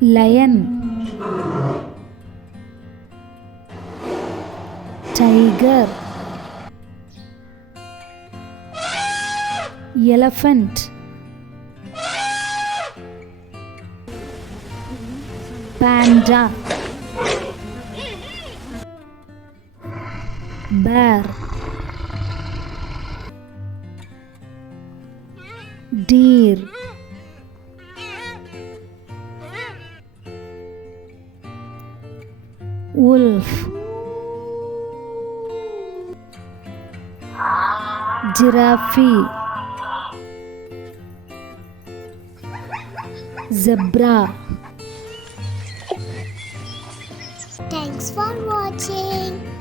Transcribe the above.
lion, tiger, elephant, panda, bear, deer, wolf, giraffe, zebra. Thanks for watching.